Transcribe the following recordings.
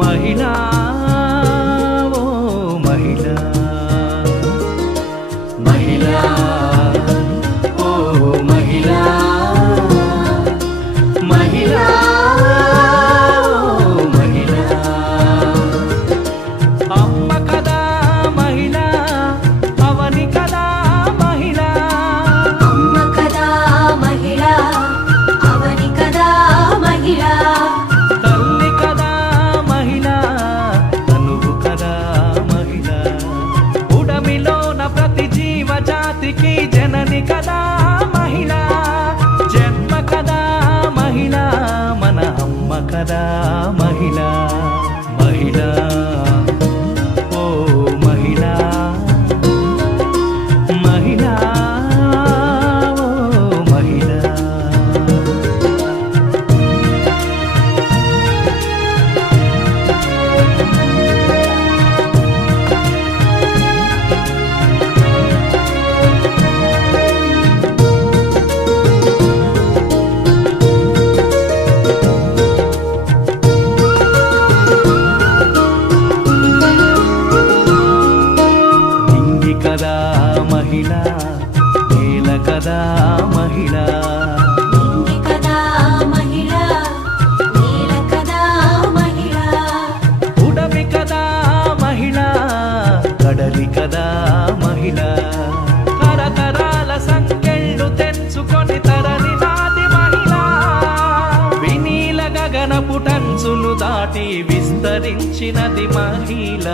महिना కడలి కదా మహిళ. తరతరాల సంకెళ్ళు తెంచుకొని తరలి నాది మహిళ. వినీల గగనపు టంచులు దాటి విస్తరించినది మహిళ.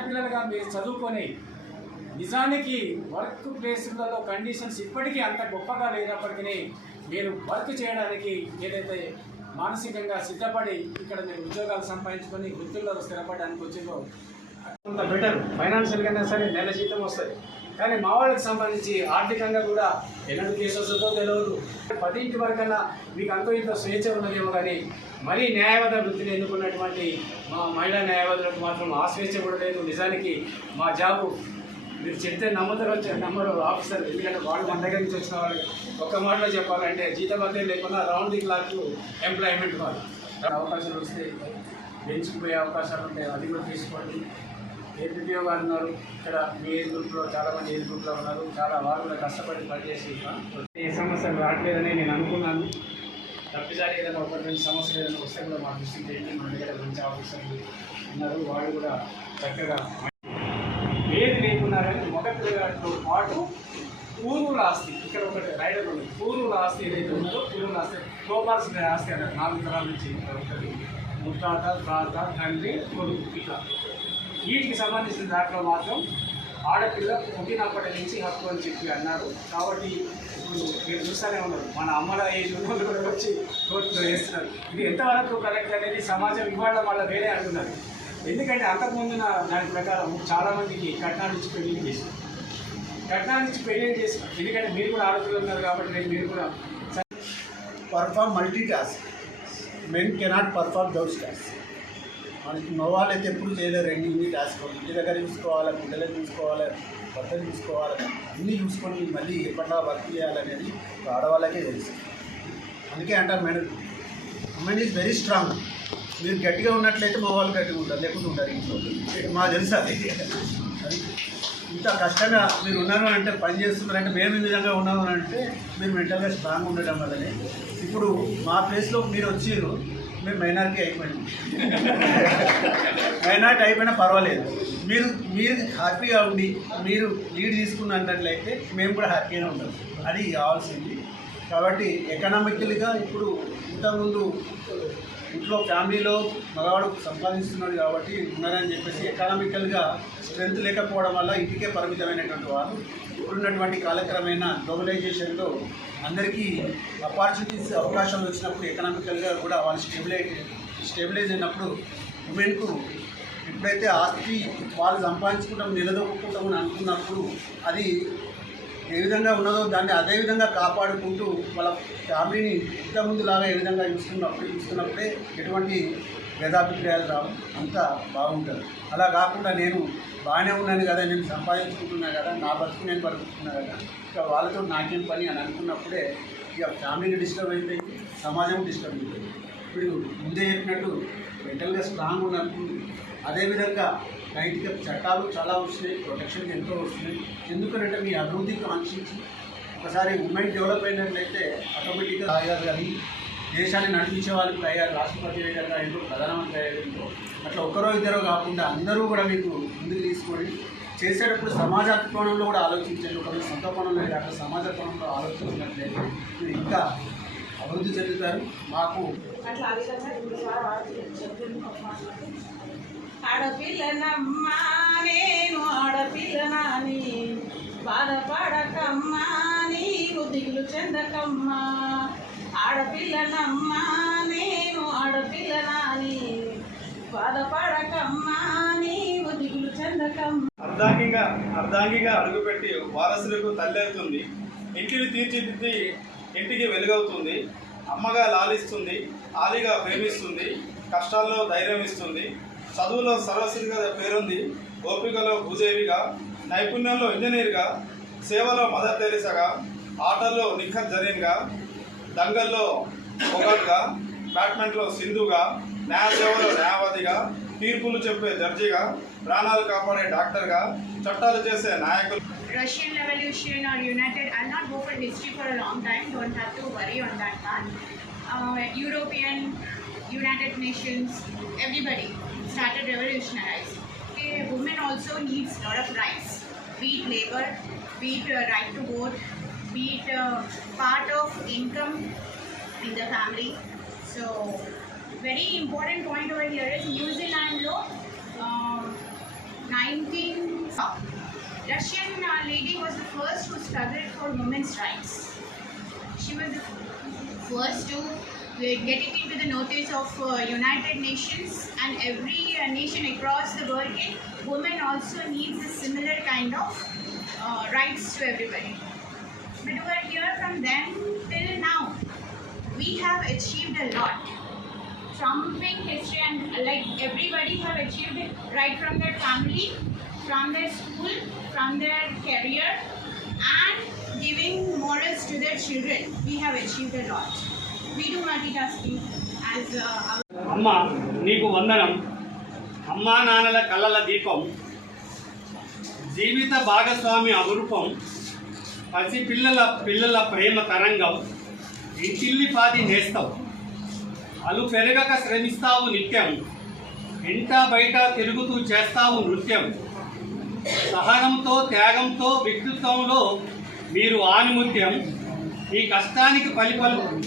ఆడపిల్లలుగా మీరు చదువుకొని నిజానికి వర్క్ ప్లేస్లలో కండిషన్స్ ఇప్పటికీ అంత గొప్పగా లేనప్పటికీ మీరు వర్క్ చేయడానికి ఏదైతే మానసికంగా సిద్ధపడి ఇక్కడ మీరు ఉద్యోగాలు సంపాదించుకొని వృత్తుల్లో స్థిరపడడానికి వచ్చిందో కొంత బెటర్. ఫైనాన్షియల్గా సరే నెల జీతం వస్తుంది. కానీ మా వాళ్ళకి సంబంధించి ఆర్థికంగా కూడా ఎన్నడూ కేసు వస్తుందో తెలియదు పదింటి వరకన్నా మీకు అంతో ఇంత స్వేచ్ఛ ఉన్నదేమో కానీ మరీ న్యాయవాద వృత్తిని ఎన్నుకున్నటువంటి మా మహిళా న్యాయవాదులకు మాత్రం ఆ స్వేచ్ఛ కూడా లేదు. నిజానికి మా జాబు మీరు చెప్తే నమ్ముతారు వచ్చే నమ్మరు ఆఫీసర్. ఎందుకంటే వాళ్ళు మన దగ్గర నుంచి వచ్చిన వాళ్ళు ఒక్క మాటలో చెప్పాలంటే జీతం లేకుండా రౌండ్ ది క్లాక్ ఎంప్లాయ్మెంట్ వాళ్ళు. అవకాశాలు వస్తే బెంచ్కి పోయే అవకాశాలు ఉంటాయి. అది కూడా తీసుకోండి. ఏపీపీఓ గారు ఉన్నారు. ఇక్కడ మీ ఏజ్ గ్రూప్లో చాలా మంది ఏజ్ గ్రూప్లో ఉన్నారు. చాలా వారు కూడా కష్టపడి పనిచేసి ఏ సమస్యలు రావట్లేదని నేను అనుకున్నాను. తప్పిదారి ఏదైనా ఒకటి రెండు సమస్యలు ఏదైనా వస్తే కూడా మా దృష్టికి చేయండి మన దగ్గర మంచి ఆఫీసర్లు ఉన్నారు. వాళ్ళు కూడా చక్కగా ఏది లేకున్నా కానీ మగ పాటు పూర్వుల ఆస్తి ఇక్కడ ఒకటి రైడర్ ఉంది. పూర్వుల ఆస్తి ఏదైతే ఉందో పూర్వుల ఆస్తి గోపాల్సిన ఆస్తి అన్నారు నాలుగు తరాల నుంచి ఉంటుంది ముత్తాత తాత తండ్రి కొడుకు ఇట్లా వీటికి సంబంధించిన దాంట్లో మాత్రం ఆడపిల్ల పుట్టినప్పటి నుంచి హక్కు అని చెప్పి అన్నారు. కాబట్టి ఇప్పుడు మీరు చూస్తూనే ఉన్నారు. మన అమ్మల ఏజ్ ఉన్న కూడా వచ్చి కోర్టులో వేస్తున్నారు. ఇది ఎంతవరకు కరెక్ట్ అనేది సమాజం ఇవాళ వల్ల వేరే అంటున్నారు. ఎందుకంటే అంతకుముందు దాని ప్రకారం చాలామందికి కట్నాలు ఇచ్చి పెళ్ళి చేశారు. కట్నాలు ఇచ్చి పెళ్ళి చేశారు. ఎందుకంటే మీరు కూడా ఆడపిల్లలు ఉన్నారు కాబట్టి నేను మీరు కూడా perform multitask men cannot perform those task మనకి మగవాళ్ళు అయితే ఎప్పుడు చేయలేరు రెండు ఇన్ని టాస్క్ ఇంటి దగ్గర చూసుకోవాలి పిల్లలు చూసుకోవాలి భర్తలు చూసుకోవాలి. అన్నీ చూసుకొని మళ్ళీ ఎప్పటిలా వర్క్ చేయాలనేది ఆడవాళ్ళకే తెలుసు. అందుకే అంటారు మేడం అమ్మాయి ఈజ్ వెరీ స్ట్రాంగ్ మీరు గట్టిగా ఉన్నట్లయితే మా వాళ్ళు గట్టిగా ఉంటారు లేకుండా ఉంటారు ఇంట్లో. మా తెలుసు అది. ఇంత కష్టంగా మీరు ఉన్నారు అంటే పని చేస్తున్నారంటే మేము ఈ విధంగా ఉన్నాము అంటే మీరు మెంటల్గా స్ట్రాంగ్ ఉండడం వల్లనే. ఇప్పుడు మా ప్లేస్లో మీరు వచ్చిర్రు మేము మైనార్టీ అయిపోయింది. మైనార్టీ అయిపోయినా పర్వాలేదు. మీరు మీరు హ్యాపీగా ఉండి మీరు లీడ్ తీసుకున్నట్లయితే మేము కూడా హ్యాపీగా ఉంటాం. అది కావాల్సింది. కాబట్టి ఎకనామికల్గా ఇప్పుడు ఇంతకుముందు ఇంట్లో ఫ్యామిలీలో మగవాడు సంపాదిస్తున్నాడు కాబట్టి ఉన్నారని చెప్పేసి ఎకనామికల్గా స్ట్రెంత్ లేకపోవడం వల్ల ఇంటికే పరిమితమైనటువంటి వారు. ఇప్పుడున్నటువంటి కాలక్రమైన గ్లోబలైజేషన్లో అందరికీ ఆపర్చునిటీస్ అవకాశాలు వచ్చినప్పుడు ఎకనామికల్గా కూడా వాళ్ళు స్టెబిలైజ్ స్టెబిలైజ్ అయినప్పుడు ఉమెన్కు ఎప్పుడైతే ఆస్తి వాళ్ళు సంపాదించుకుంటాం నిలదొక్కుంటామని అనుకున్నప్పుడు అది ఏ విధంగా ఉన్నదో దాన్ని అదే విధంగా కాపాడుకుంటూ వాళ్ళ ఫ్యామిలీని ఇంతకుముందు లాగా ఏ విధంగా చూస్తున్నప్పుడు చూస్తున్నప్పుడే ఎటువంటి భేదాభిప్రాయాలు రావు. అంతా బాగుంటుంది. అలా కాకుండా నేను బాగానే ఉన్నాను కదా నేను సంపాదించుకుంటున్నా కదా నా బతుకు నేను బతుకుతున్నా కదా ఇక వాళ్ళతో నాకేం పని అని అనుకున్నప్పుడే ఇక ఫ్యామిలీని డిస్టర్బ్ అవుతాయి సమాజం డిస్టర్బ్ అవుతుంది ఇప్పుడు ముందే చెప్పినట్టు మెంటల్గా స్ట్రాంగ్ ఉన్నప్పుడు అదేవిధంగా నైతిక చట్టాలు చాలా వస్తున్నాయి ప్రొటెక్షన్ ఎంతో వస్తున్నాయి. ఎందుకంటే మీ అభివృద్ధి కాంక్షించి ఒకసారి ఉమెన్ డెవలప్ అయినట్లయితే ఆటోమేటిక్గా అయ్యారు కానీ దేశాన్ని నడిపించే వాళ్ళకి అయ్యారు రాష్ట్రపతి అయ్యారు అయ్యారు ప్రధానమంత్రి అయ్యారు అట్లా ఒకరో ఇద్దరో కాకుండా అందరూ కూడా మీకు ముందుకు తీసుకొని చేసేటప్పుడు సమాజ కోణంలో కూడా ఆలోచించండి. ఒకరు సొంత కోణంలో కాక సమాజ కోణంలో ఆలోచించినట్లయితే మీరు ఇంకా అభివృద్ధి చెందుతారు. మాకు ఆడపిల్లనమ్మా నేను ఆడపిల్లనాని. బాధపడకమ్మా నీవు దిగులు చెందకమ్మా. ఆడపిల్లనమ్మా నేను ఆడపిల్లనాని. బాధపడకమ్మా నీవు దిగులు చెందకమ్మా. అర్ధాంగిగా అర్ధాంగిగా అడుగుపెట్టి వారసులకు తల్లి అవుతుంది ఇంటిని తీర్చిదిద్ది ఇంటికి వెలుగవుతుంది. అమ్మగా లాలిస్తుంది ఆలిగా ప్రేమిస్తుంది కష్టాల్లో ధైర్యం ఇస్తుంది చదువులో సరస్వతిగా పేరుంది. ఓపికలో భూదేవిగా నైపుణ్యంలో ఇంజనీర్గా సేవలో మదర్ తెరిసగా ఆటల్లో నిఖత్ జరీన్గా దంగల్లో పొగట్గా బ్యాట్మెంట్లో సింధుగా న్యాయ సేవలో న్యాయవాదిగా తీర్పులు చెప్పే జడ్జిగా ప్రాణాలు కాపాడే డాక్టర్గా చట్టాలు చేసే నాయకులు. Russian Revolution or United, I'll not go for history for a long time, don't have to worry on that part. Uh, European, United Nations, everybody. Started revolutionizing. Women also needs a lot of rights, be it labor, be it uh, right to vote, be it uh, part of income in the family. So, very important point over here is New Zealand law. Um, 19 Russian uh, lady was the first who struggled for women's rights. She was the first to get it into the notice of uh, United Nations and every uh, nation across the world. okay, Women also needs a similar kind of uh, rights to everybody. But over here from then till now, we have achieved a lot trumping history and like everybody have achieved it right from their family, from their school, from their career, and giving morals to their children. We have achieved a lot. అమ్మ నీకు వందనం. అమ్మా నాన్నల కళ్ళల దీపం. జీవిత భాగస్వామి అపురూపం. పసి పిల్లల పిల్లల ప్రేమ తరంగం. ఇంటిల్లిపాది నేస్తావు అలు పెరగక శ్రమిస్తావు నిత్యం. ఇంట బయట తిరుగుతూ చేస్తావు నృత్యం. సహనంతో త్యాగంతో వ్యక్తిత్వంలో మీరు ఆనుముత్యం ఈ కష్టానికి ఫలి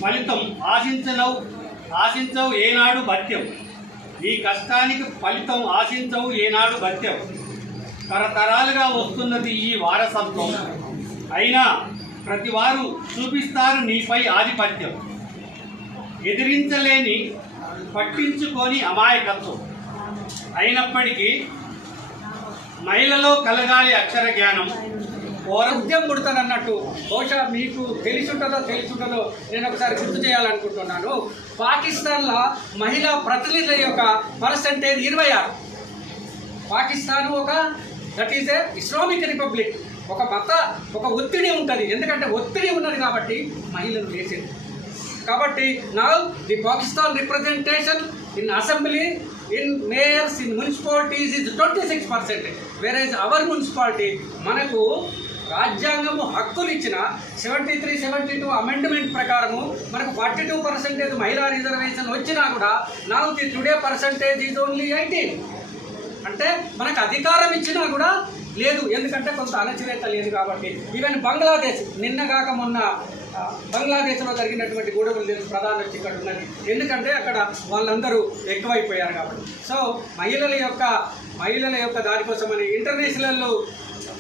ఫలితం ఆశించనవు ఆశించవు ఏనాడు భత్యం ఈ కష్టానికి ఫలితం ఆశించవు ఏనాడు భత్యం తరతరాలుగా వస్తున్నది ఈ వారసత్వం. అయినా ప్రతి వారు చూపిస్తారు నీపై ఆధిపత్యం. ఎదిరించలేని పట్టించుకొని అమాయకత్వం. అయినప్పటికీ మహిళలో కలగాలి అక్షర జ్ఞానం. ఓరద్యం ఉద్యమం పుడతానన్నట్టు బహుశా మీకు తెలిసి ఉంటుందో నేను ఒకసారి గుర్తు చేయాలనుకుంటున్నాను. పాకిస్తాన్లో మహిళా ప్రతినిధుల యొక్క పర్సంటేజ్ ఇరవై ఆరు. పాకిస్తాన్ ఒక that is a Islamic republic ఒక మత ఒక ఒత్తిడి ఉంటుంది. ఎందుకంటే ఒత్తిడి ఉన్నది కాబట్టి మహిళలు లేచింది. కాబట్టి నా the Pakistan representation in assembly in mayors in municipalities is twenty six percent వేరే అవర్ మున్సిపాలిటీ మనకు రాజ్యాంగము హక్కులు ఇచ్చిన seventy three seventy two amendment ప్రకారము మనకు ఫార్టీ టూ పర్సెంటేజ్ మహిళా రిజర్వేషన్ వచ్చినా కూడా నా the today percentage is only eighteen అంటే మనకు అధికారం ఇచ్చినా కూడా లేదు. ఎందుకంటే కొంత అణచివేత లేదు కాబట్టి. ఈవెన్ బంగ్లాదేశ్ నిన్న కాక మొన్న బంగ్లాదేశ్లో జరిగినటువంటి గొడవలు తెలుసు ప్రధాన వచ్చి ఇక్కడ ఉన్నది. ఎందుకంటే అక్కడ వాళ్ళందరూ ఎక్కువైపోయారు కాబట్టి. సో మహిళల యొక్క మహిళల యొక్క దానికోసమని ఇంటర్నేషనల్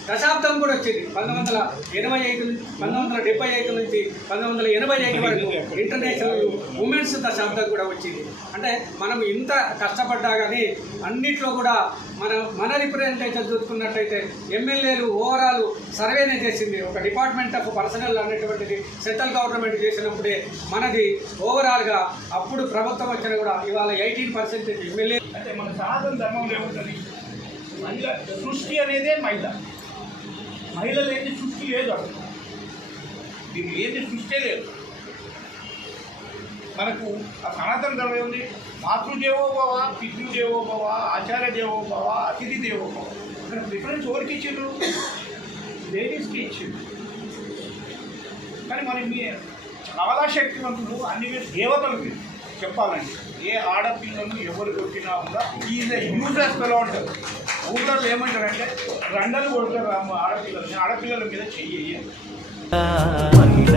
దశాబ్దం కూడా వచ్చింది. పంతొమ్మిది వందల ఎనభై ఐదు పంతొమ్మిది వందల డెబ్బై ఐదు నుంచి పంతొమ్మిది వందల ఎనభై ఐదు వరకు ఇంటర్నేషనల్ ఉమెన్స్ దశాబ్దం కూడా వచ్చింది. అంటే మనం ఇంత కష్టపడ్డా కానీ అన్నిట్లో కూడా మన మన రిప్రజెంటేషన్ చూసుకున్నట్టయితే ఎమ్మెల్యేలు ఓవరాల్ సర్వేనే చేసింది. ఒక డిపార్ట్మెంట్ ఆఫ్ పర్సనల్ అనేటువంటిది సెంట్రల్ గవర్నమెంట్ చేసినప్పుడే మనది ఓవరాల్గా అప్పుడు ప్రభుత్వం వచ్చినా కూడా ఇవాళ ఎయిటీన్ పర్సెంటేజ్ ఎమ్మెల్యే అంటే మన సాధన ధర్మం ఏముంటుంది? మహిళ సృష్టి అనేదే మహిళ. మహిళలు ఏంటి సృష్టి లేదు అక్కడ. దీనికి ఏంటి సృష్టి లేదు. మనకు ఆ సనాతన ధర్మం ఏముంది? మాతృదేవోభవ పితృదేవోభవ ఆచార్య దేవోభవ అతిథి దేవో భవ ఇక్కడ డిఫరెన్స్ ఎవరికి ఇచ్చిండ్రు? లేడీస్కి ఇచ్చిండ్రు. కానీ మరి మీ చాలా శక్తివంతులు అన్ని మీరు దేవతలు మీరు చెప్పాలండి ఏ ఆడపిల్లను ఎవరు కొట్టినా కూడా ఈజ్ యూజర్స్ ఎలా ఉంటారు ఊళ్ళో ఏమంటారంటే రండలు కొడతారు ఆ ఆడపిల్లల్ని ఆడపిల్లల మీద చెయ్యి మహిళ